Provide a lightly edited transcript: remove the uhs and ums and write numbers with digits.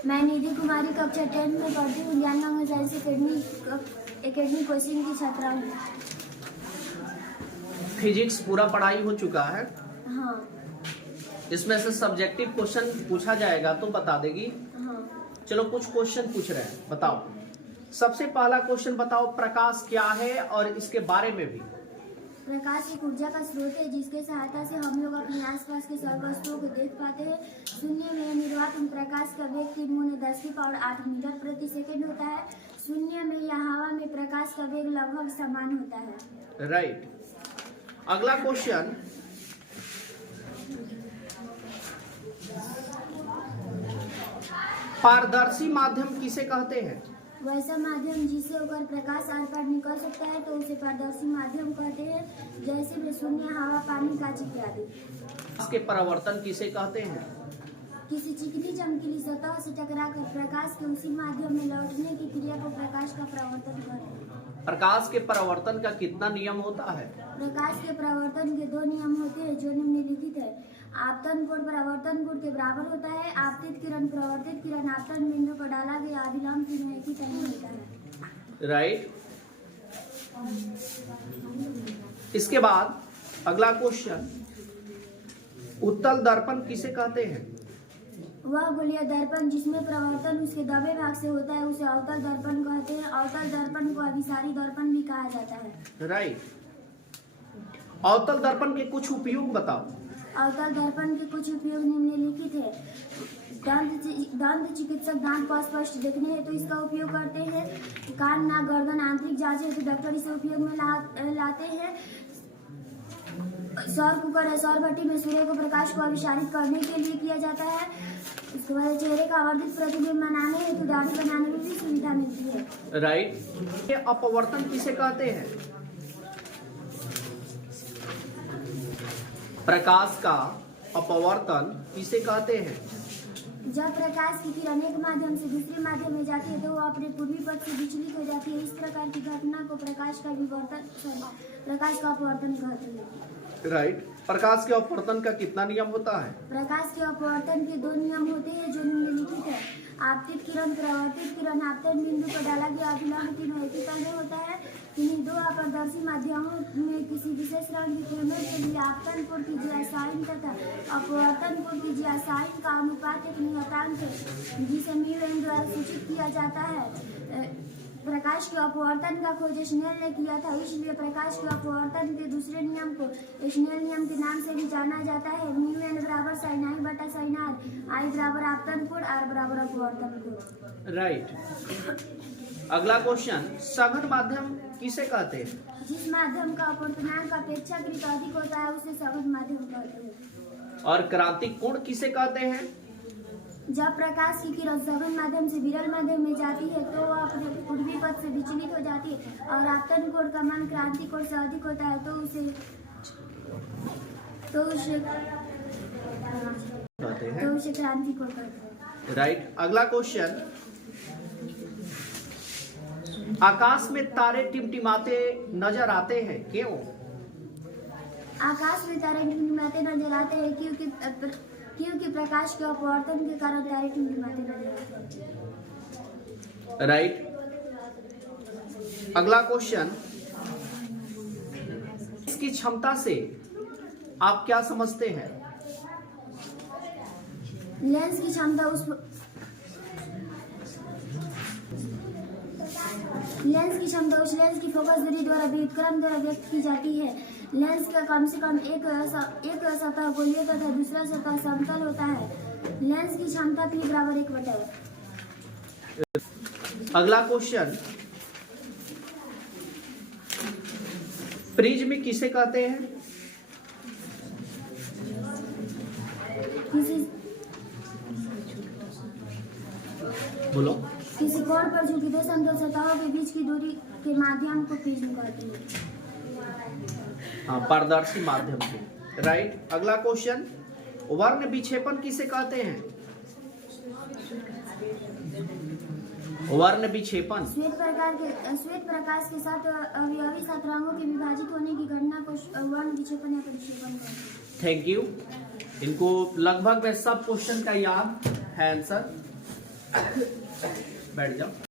मैं निधि कुमारी कक्षा 10 में पढ़ती हूँ। ज्ञान गंगा साइंस एकेडमी कोचिंग की छात्रा हूँ। फिजिक्स पूरा पढ़ाई हो चुका है। हाँ। इसमें से सब्जेक्टिव क्वेश्चन पूछा जाएगा तो बता देगी। हाँ। चलो कुछ क्वेश्चन पूछ रहे हैं, बताओ। सबसे पहला क्वेश्चन बताओ, प्रकाश क्या है और इसके बारे में भी। प्रकाश एक ऊर्जा का स्रोत है जिसके सहायता से हम लोग अपने आसपास के सब वस्तुओं को देख पाते हैं। शून्य में निर्वात प्रकाश का वेग 3×10⁸ मीटर प्रति सेकंड होता है। शून्य में या हवा में प्रकाश का वेग लगभग समान होता है। राइट। अगला क्वेश्चन, पारदर्शी माध्यम किसे कहते हैं। वैसा माध्यम जिससे होकर प्रकाश आर पार निकल सकता है तो उसे पारदर्शी माध्यम कहते हैं, जैसे में शून्य, हवा, पानी, कांच इत्यादि। इसके परावर्तन किसे कहते हैं। किसी चिकनी चमकीली सतह से टकराकर प्रकाश के उसी माध्यम में लौटने की क्रिया को प्रकाश का परावर्तन कहते हैं। प्रकाश के परावर्तन का कितना नियम होता है। प्रकाश के परावर्तन के 2 नियम होते हैं जो निम्नलिखित है। आपतन कोण परावर्तन कोण के बराबर होता है। आपतित किरण परावर्तित किरण आपतन बिंदु पर डाला गया अभिलंब किरण एक ही तरह होता है। राइट। इसके बाद अगला क्वेश्चन, उत्तल दर्पण किसे कहते हैं। वह गोलीय दर्पण जिसमें परावर्तन उसके दबे भाग से होता है उसे अवतल दर्पण कहते हैं। अवतल दर्पण को अभिसारी दर्पण भी कहा जाता है। राइट। अवतल दर्पण के कुछ उपयोग बताओ। अवतल दर्पण के कुछ उपयोग निम्नलिखित है। दंत चिकित्सक दांत को स्पष्ट देखने हेतु इसका उपयोग करते हैं। कान, नाक, गर्दन आंतरिक जांच हेतु डॉक्टर इसे उपयोग में लाते हैं। सौर कुकर या सौर भट्टी में सूर्य को प्रकाश को अभिसारित करने के लिए किया जाता है। उसके बाद चेहरे का आवर्धित प्रतिबिंब बनाने हेतु दाढ़ी बनाने में भी सुविधा मिलती है। राइट। ये अपवर्तन किसे कहते हैं। प्रकाश का अपवर्तन किसे कहते हैं। जब प्रकाश की किरण एक माध्यम से दूसरे माध्यम में जाती है तो वो अपने पूर्वी पथ से विचलित हो जाती है। इस प्रकार की घटना को प्रकाश का अपवर्तन कहते हैं। राइट। प्रकाश के अपवर्तन का कितना नियम होता है। प्रकाश के अपवर्तन के 2 नियम होते हैं जो निम्नलिखित है। आपतित किरण परावर्तित किरण आपतन बिंदु पर डाला गया अभिलंब किरण एक ही तरह होता है। इन्हीं 2 अपारदर्शी माध्यमों में किसी विशेष रंग की किरणों के लिए आपतन कोण की साइन तथा अपवर्तन कोण की साइन का अनुपात एक नियतांक है जिसे μn द्वारा सूचित किया जाता है। प्रकाश के अपवर्तन का खोज स्नेल ने किया था, इसलिए प्रकाश के अपवर्तन के दूसरे नियम को स्नेल नियम के नाम से भी जाना जाता है। μn बराबर sin I बटा sin R, I बराबर आपतन कोण, R बराबर अपवर्तन कोण। राइट। अगला क्वेश्चन, सघन माध्यम किसे कहते हैं। जिस माध्यम का अपवर्तनांक अपेक्षाकृत अधिक होता है उसे सघन माध्यम कहते हैं। और क्रांतिक कोण किसे कहते हैं। जब प्रकाश की किरण सघन माध्यम से विरल माध्यम में जाती है तो वह अपने पूर्वी पथ से विचलित हो जाती है और आपतन कोण का मान क्रांतिक कोण से अधिक होता है तो उसे क्रांतिक कोण कहते हैं। राइट। अगला क्वेश्चन, आकाश में तारे टिमटिमाते नजर आते हैं, क्यों। आकाश में तारे टिमटिमाते नजर आते हैं क्योंकि प्रकाश के अपवर्तन के कारण तारे टिमटिमाते नजर आते हैं। राइट। अगला क्वेश्चन, इसकी क्षमता से आप क्या समझते हैं। लेंस की क्षमता उस लेंस की फोकस दूरी द्वारा व्युत्क्रम द्वारा व्यक्त की जाती है। लेंस का कम से कम एक सतह गोलीय तथा दूसरा सतह समतल होता है। लेंस की क्षमता P बराबर 1/1। अगला क्वेश्चन, प्रिज्म किसे कहते हैं। बोलो। किसी कोण पर झुकी 2 समतल सतहों के बीच की दूरी के माध्यम को प्रिज्म कहते हैं। हाँ, पारदर्शी माध्यम से। राइट। अगला क्वेश्चन, वर्ण विक्षेपण किसे कहते हैं। वर्ण विक्षेपण श्वेत प्रकाश के साथ अवयवी रंगों के विभाजित होने की घटना को वर्ण विक्षेपण या परिक्षेपण कहते हैं। Thank you. इनको लगभग में सब क्वेश्चन का याद है आंसर। बैठ जाओ।